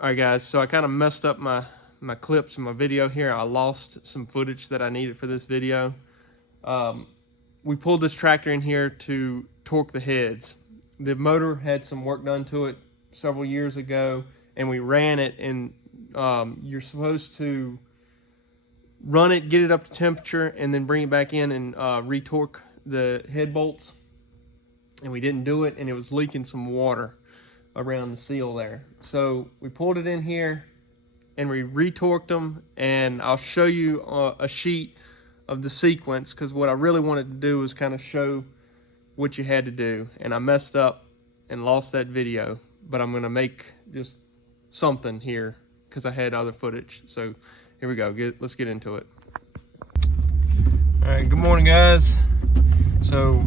Alright guys, so I kind of messed up my clips in my video here. I lost some footage that I needed for this video. We pulled this tractor in here to torque the heads. The motor had some work done to it several years ago, and we ran it, and you're supposed to run it, get it up to temperature, and then bring it back in and retorque the head bolts. And we didn't do it, and it was leaking some water around the seal there. So we pulled it in here and we retorqued them, and I'll show you a sheet of the sequence, because what I really wanted to do was kind of show what you had to do, and I messed up and lost that video, but I'm gonna make just something here because I had other footage. So here we go, let's get into it. All right, good morning guys. So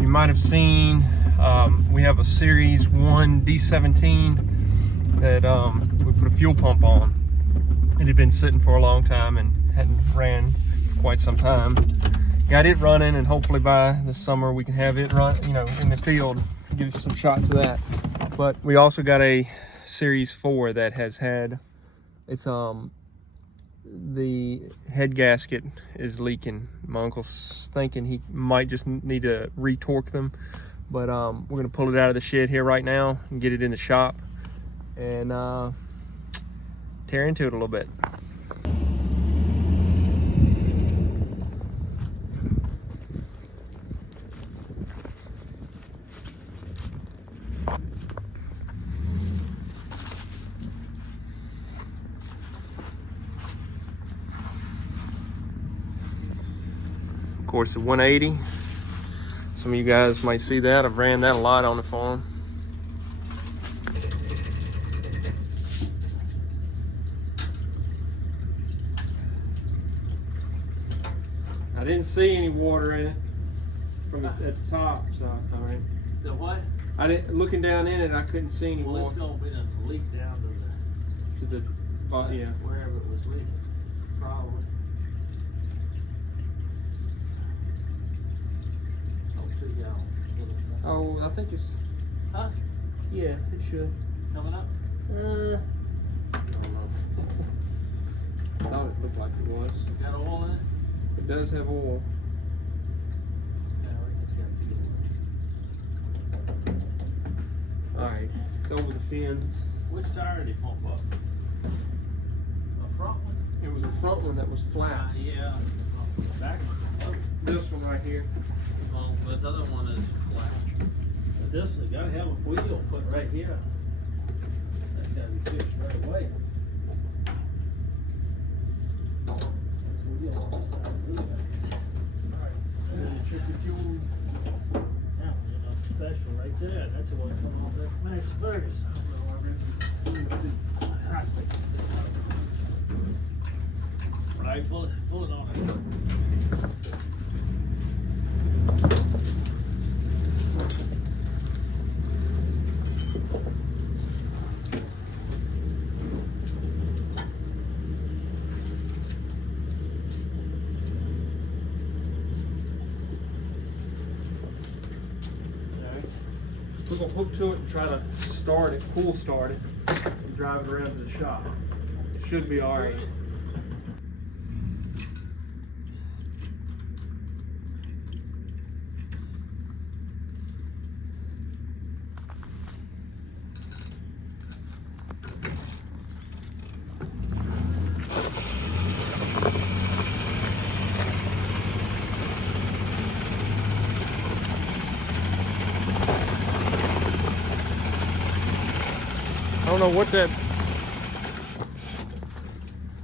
you might have seen we have a Series 1 D17 that we put a fuel pump on. It had been sitting for a long time and hadn't ran for quite some time. Got it running, and hopefully by the summer we can have it run, you know, in the field, give you some shots of that. But we also got a Series 4 that has had, it's the head gasket is leaking. My uncle's thinking he might just need to retorque them, but we're gonna pull it out of the shed here right now and get it in the shop and tear into it a little bit. Of course, the 180. Some of you guys might see that. I've ran that a lot on the farm. I didn't see any water in it from at the top, so all right. The what? I didn't, looking down in it, I couldn't see any Well, water. it's gonna be a leak down To the yeah. wherever it was leaking, probably. Oh, 2 gallons. Oh, I think it's, Huh? yeah, it should. Coming up? I don't know. I thought it looked like it was. Got oil in it? It does have oil. Yeah, I reckon it's got fuel. All right, it's over the fins. Which tire did he pump up? The front one? It was the front one that was flat. Yeah. The back one? Oh, This one right here. well, this other one is flat. But this has gotta have a wheel put right here. That's gotta be fixed right away. Wheel on the side of the wheel. Alright. Check the fuel. Now, you know, special right there. That's the one coming off that nice Fergus. Right, pull it on it. We're gonna hook to it and try to start it, pull start it, and drive it around to the shop. It should be all right. I don't know what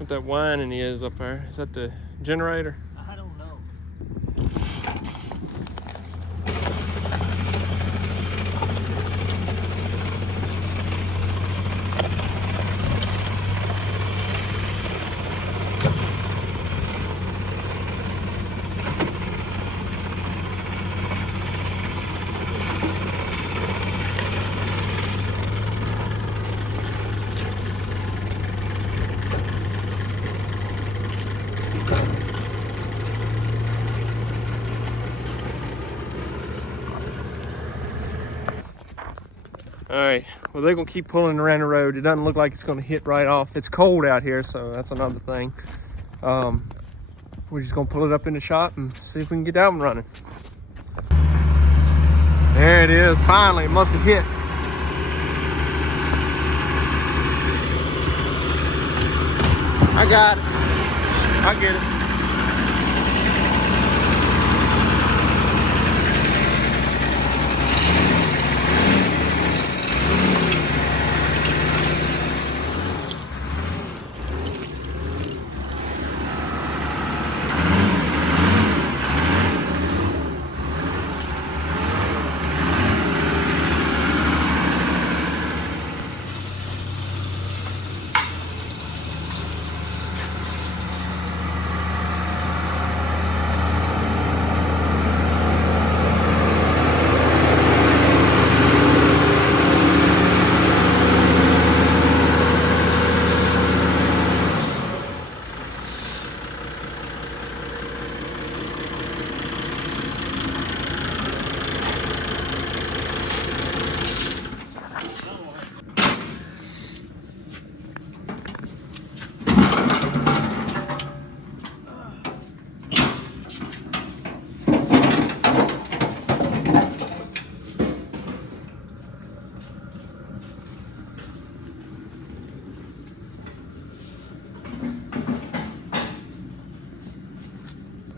that whining is up there. Is that the generator? I don't know. All right, well, they're gonna keep pulling around the road. It doesn't look like it's gonna hit right off. It's cold out here, so that's another thing. We're just gonna pull it up in the shop and see if we can get that one running. There it is, finally, it must have hit. I got it, I get it.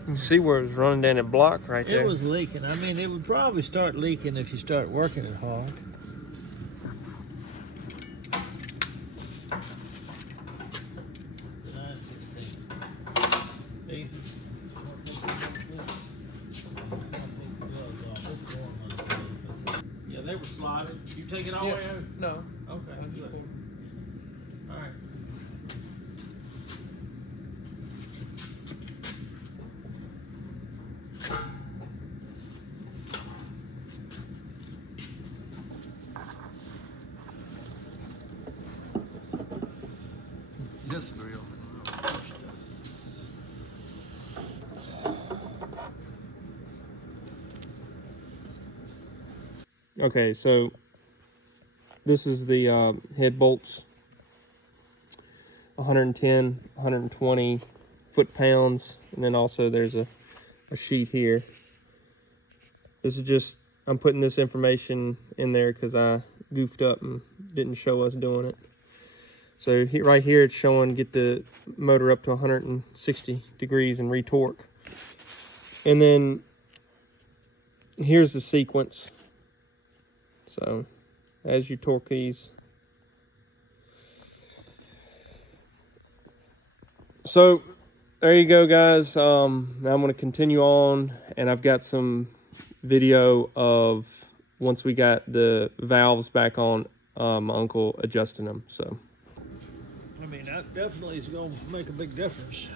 You see where it was running down that block right there? It was leaking. I mean, it would probably start leaking if you start working it hard. Yeah, they were slotted. You take it all the way out? No. Okay, good. All right. Disagree. Okay, so this is the head bolts, 110, 120 foot-pounds, and then also there's a sheet here. This is just, I'm putting this information in there because I goofed up and didn't show us doing it. So right here it's showing get the motor up to 160 degrees and re-torque. And then here's the sequence. So as you torque these. So there you go, guys. Now I'm going to continue on, and I've got some video of once we got the valves back on, my uncle adjusting them. So I mean, that definitely is going to make a big difference.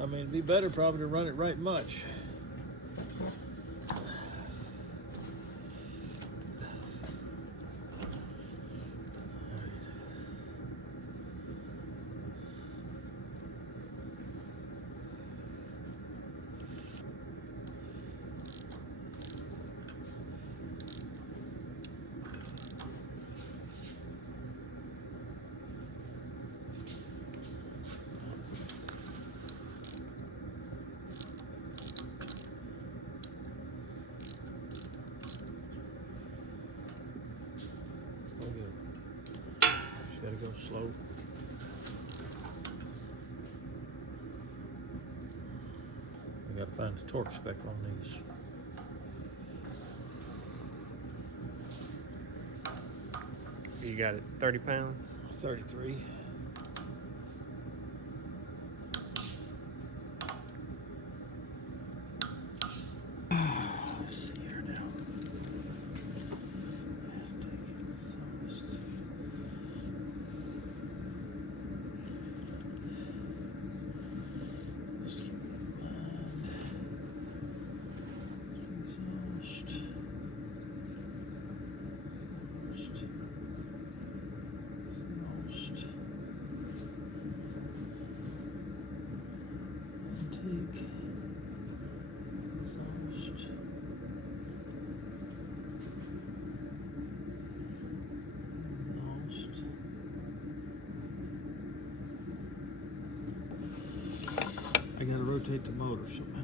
I mean, it'd be better probably to run it right much. Gotta go slow. I gotta find the torque spec on these. you got it, 30 pounds? 33. rotate the motor somehow.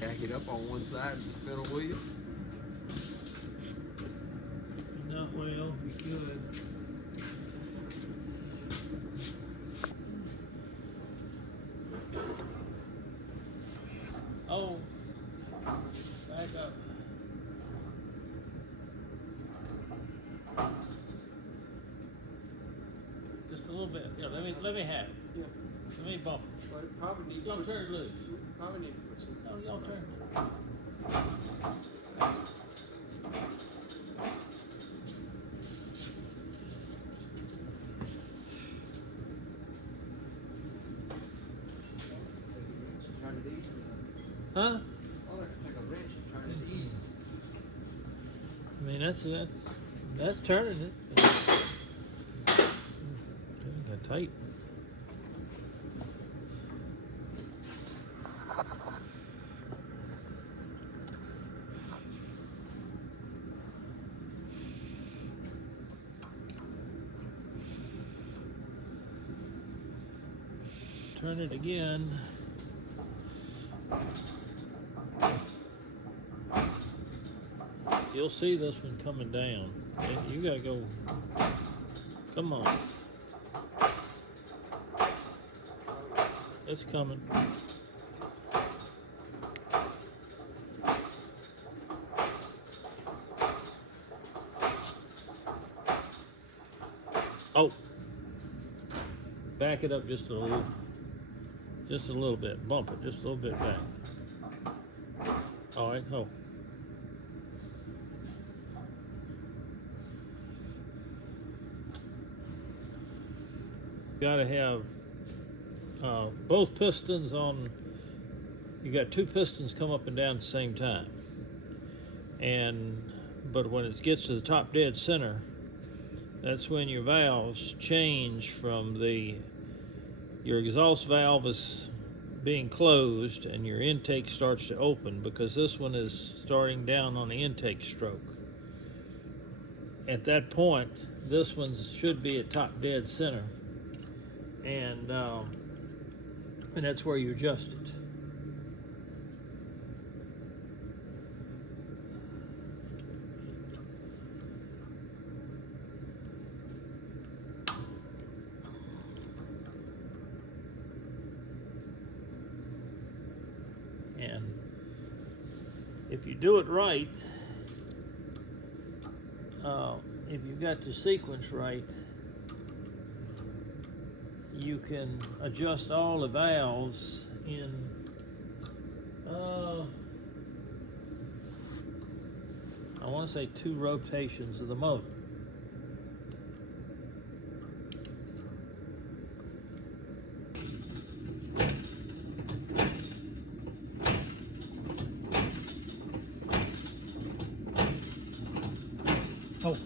Back it up on one side and spin a wheel. Not well, we could. Oh, back up. Just a little bit. Yeah, let me have it. Yeah. Let me bump it. But it probably need to Y'all put turn it some, loose. probably need to put some. No, y'all turn it. Turn it easy. Huh? All I can take a wrench and turn it easy. I mean, that's turning it. Got tight. Turn it again. You'll see this one coming down. You gotta go. Come on. It's coming. Oh. Back it up just a little. Just a little bit. Bump it just a little bit back. All right. Oh. Got to have both pistons on. You got two pistons come up and down at the same time, but when it gets to the top dead center, that's when your valves change from your exhaust valve is being closed and your intake starts to open, because this one is starting down on the intake stroke. At that point, this one should be at top dead center, and that's where you adjust it. And if you do it right, if you've got the sequence right, you can adjust all the valves in I want to say 2 rotations of the motor. Oh, okay.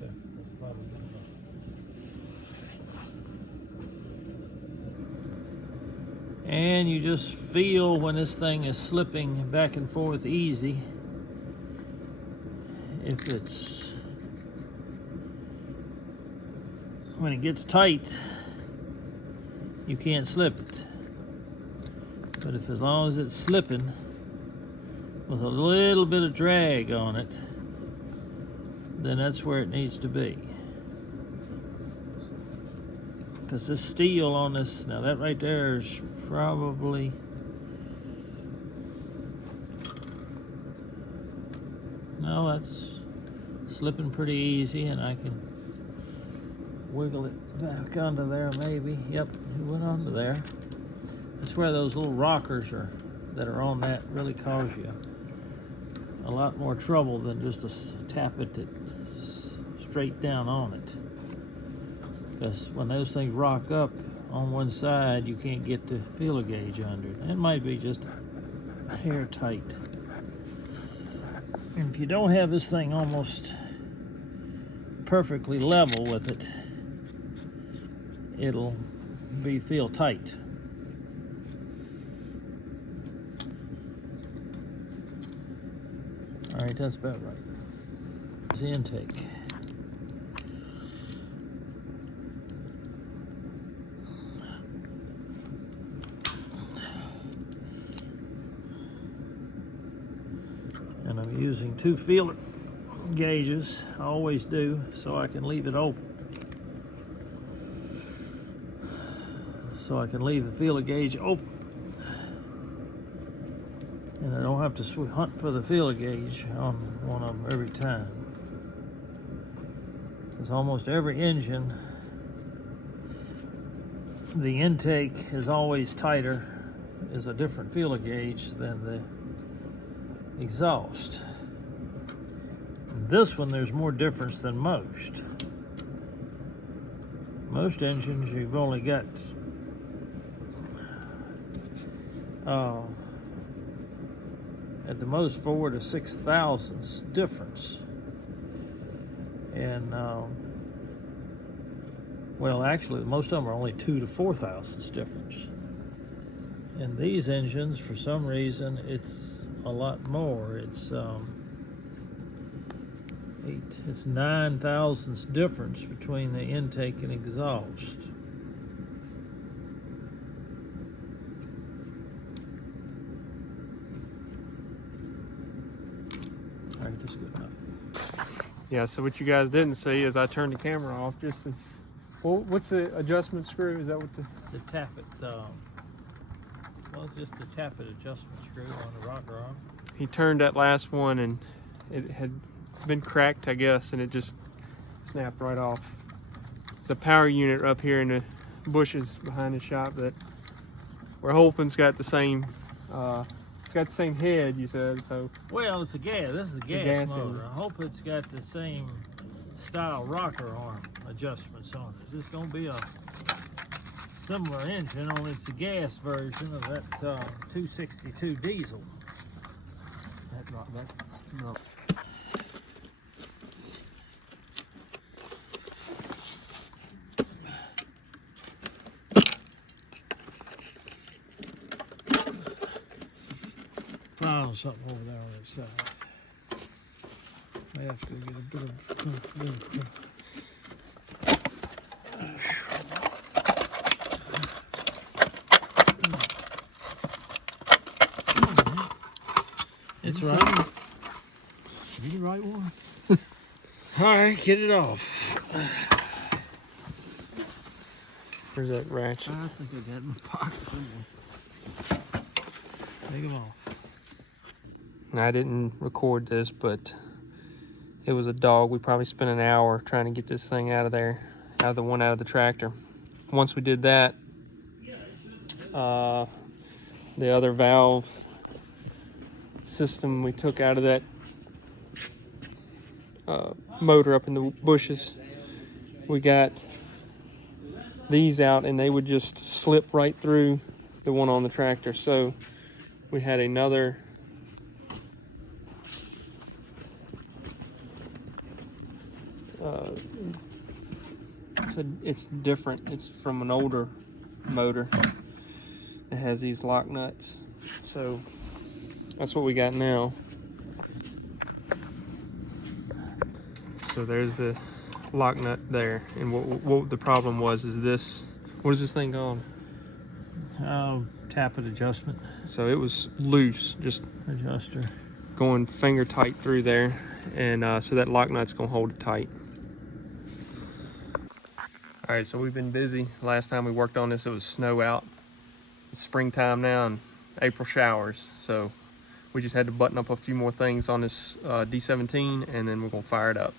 That's probably good enough. And you just feel when this thing is slipping back and forth easy. When it gets tight, you can't slip it. But as long as it's slipping with a little bit of drag on it, then that's where it needs to be. Because this steel on this, now that right there is probably, no, that's slipping pretty easy, and I can wiggle it back onto there maybe. Yep, it went onto there. That's where those little rockers that are on that really cause you a lot more trouble than just to tap it straight down on it. Because when those things rock up on one side, you can't get the feeler gauge under it. It might be just a hair tight. And if you don't have this thing almost perfectly level with it, it'll feel tight. All right, that's about right. It's the intake. using 2 feeler gauges. I always do, so I can leave it open. So I can leave the feeler gauge open. And I don't have to hunt for the feeler gauge on one of them every time. Because almost every engine, the intake is always tighter, is a different feeler gauge than the exhaust. This one, there's more difference than most. Most engines, you've only got at the most 4 to 6 thousandths difference. And well, actually, most of them are only 2 to 4 thousandths difference. And these engines, for some reason, it's a lot more. It's 9 thousandths difference between the intake and exhaust. All right, that's good enough. Yeah, so what you guys didn't see is I turned the camera off just as, well, what's the adjustment screw? Is that what the? It's a tappet, well, it's just a tappet adjustment screw on the rocker arm. He turned that last one and it had been cracked, I guess, and it just snapped right off. It's a power unit up here in the bushes behind the shop that we're hoping's got the same, it's got the same head, you said, so. Well, it's a gas. This is a gas motor. I hope it's got the same style rocker arm adjustments on it. It's going to be a similar engine, only it's a gas version of that 262 diesel. No. Found something over there on the side. I have to get a bit of It's right. You the right one? All right, get it off. Where's that ratchet? I think I got it in my pocket somewhere. Take them off. I didn't record this, but it was a dog. We probably spent an hour trying to get this thing out of there, out of the tractor. Once we did that, the other valve system we took out of that motor up in the bushes. We got these out and they would just slip right through the one on the tractor. So we had another it's different. It's from an older motor. It has these lock nuts. So that's what we got now. So there's the lock nut there. And what the problem was is this, what is this thing called? Tappet adjustment. So it was loose, just Adjuster. going finger tight through there. And so that lock nut's gonna hold it tight. All right, so we've been busy. Last time we worked on this, it was snow out. It's springtime now and April showers. So we just had to button up a few more things on this D17 and then we're gonna fire it up.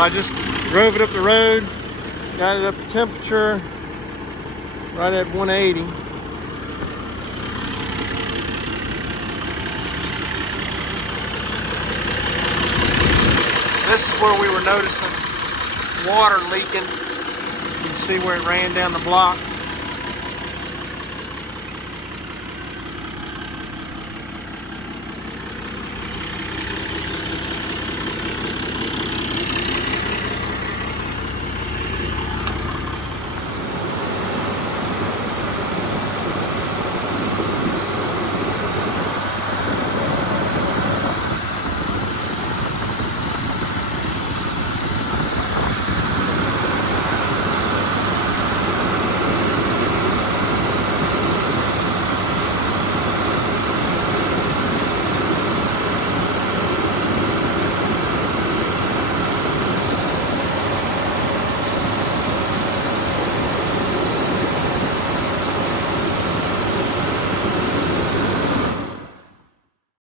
I just drove it up the road, got it up to temperature, right at 180. This is where we were noticing water leaking. You can see where it ran down the block.